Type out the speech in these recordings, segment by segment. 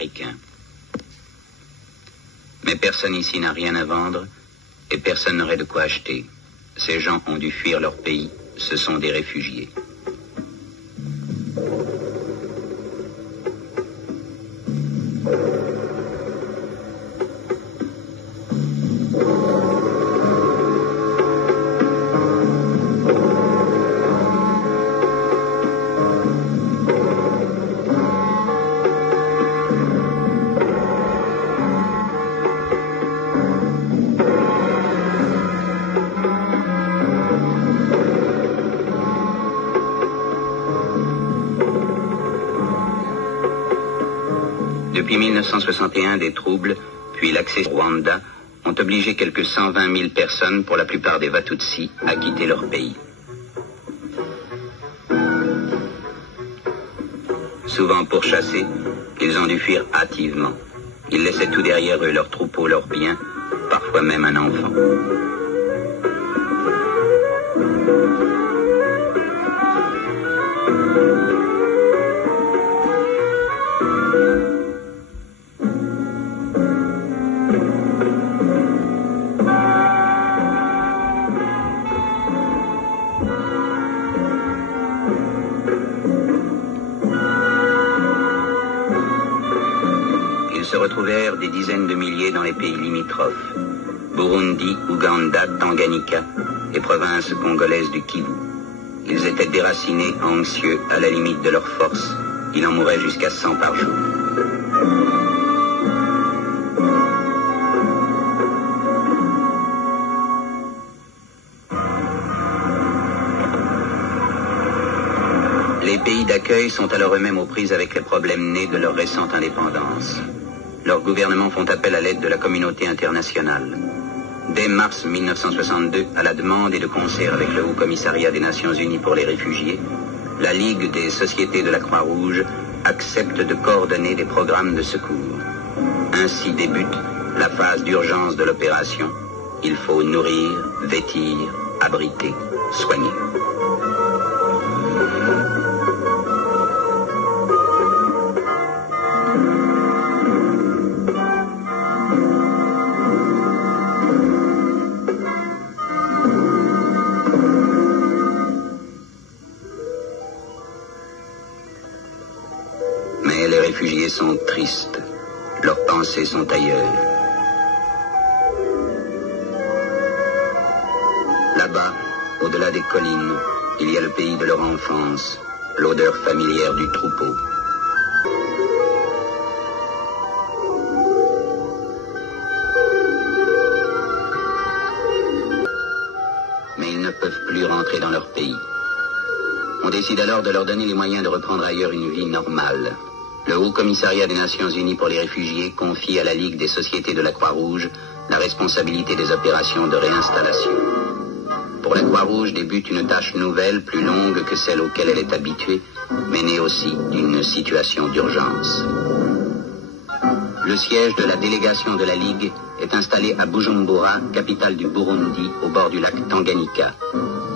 africains. Mais personne ici n'a rien à vendre et personne n'aurait de quoi acheter. Ces gens ont dû fuir leur pays, ce sont des réfugiés. Depuis 1961, des troubles, puis l'accès au Rwanda, ont obligé quelques 120 000 personnes, pour la plupart des Watutsi, à quitter leur pays. Souvent pourchassés, ils ont dû fuir hâtivement. Ils laissaient tout derrière eux, leurs troupeaux, leurs biens, parfois même un enfant. Se retrouvèrent des dizaines de milliers dans les pays limitrophes, Burundi, Ouganda, Tanganyika et provinces congolaises du Kivu. Ils étaient déracinés, anxieux, à la limite de leur force. Il en mourait jusqu'à 100 par jour. Les pays d'accueil sont alors eux-mêmes aux prises avec les problèmes nés de leur récente indépendance. Leurs gouvernements font appel à l'aide de la communauté internationale. Dès mars 1962, à la demande et de concert avec le Haut Commissariat des Nations Unies pour les réfugiés, la Ligue des sociétés de la Croix-Rouge accepte de coordonner des programmes de secours. Ainsi débute la phase d'urgence de l'opération. Il faut nourrir, vêtir, abriter, soigner. Mais les réfugiés sont tristes. Leurs pensées sont ailleurs. Là-bas, au-delà des collines, il y a le pays de leur enfance, l'odeur familière du troupeau. Mais ils ne peuvent plus rentrer dans leur pays. On décide alors de leur donner les moyens de reprendre ailleurs une vie normale. Le Haut Commissariat des Nations Unies pour les réfugiés confie à la Ligue des sociétés de la Croix-Rouge la responsabilité des opérations de réinstallation. Pour la Croix-Rouge débute une tâche nouvelle, plus longue que celle auquel elle est habituée, mais née aussi d'une situation d'urgence. Le siège de la délégation de la Ligue est installé à Bujumbura, capitale du Burundi, au bord du lac Tanganyika.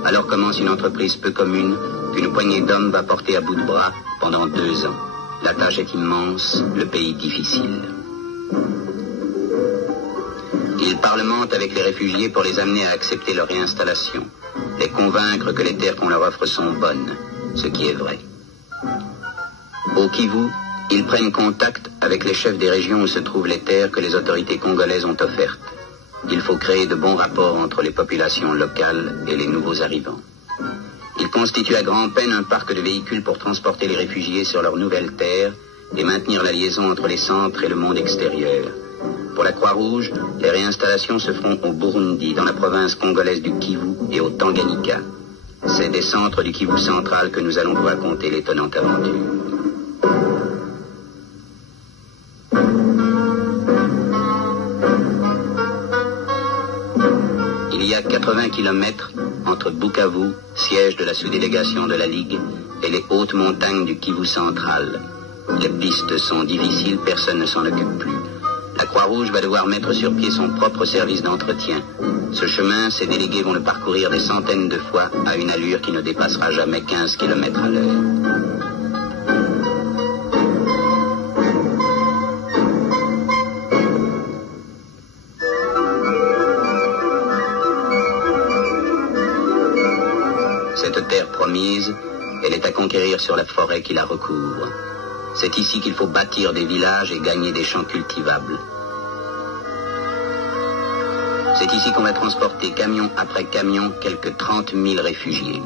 Alors commence une entreprise peu commune qu'une poignée d'hommes va porter à bout de bras pendant 2 ans. La tâche est immense, le pays difficile. Ils parlementent avec les réfugiés pour les amener à accepter leur réinstallation, les convaincre que les terres qu'on leur offre sont bonnes, ce qui est vrai. Au Kivu, ils prennent contact avec les chefs des régions où se trouvent les terres que les autorités congolaises ont offertes. Il faut créer de bons rapports entre les populations locales et les nouveaux arrivants. Ils constituent à grand-peine un parc de véhicules pour transporter les réfugiés sur leurs nouvelles terres et maintenir la liaison entre les centres et le monde extérieur. Pour la Croix-Rouge, les réinstallations se feront au Burundi, dans la province congolaise du Kivu et au Tanganyika. C'est des centres du Kivu central que nous allons vous raconter l'étonnante aventure. Il y a 80 kilomètres entre Bukavu, siège de la sous-délégation de la Ligue, et les hautes montagnes du Kivu central. Les pistes sont difficiles, personne ne s'en occupe plus. La Croix-Rouge va devoir mettre sur pied son propre service d'entretien. Ce chemin, ses délégués vont le parcourir des centaines de fois à une allure qui ne dépassera jamais 15 km à l'heure. Cette terre promise, elle est à conquérir sur la forêt qui la recouvre. C'est ici qu'il faut bâtir des villages et gagner des champs cultivables. C'est ici qu'on va transporter camion après camion quelques 30 000 réfugiés.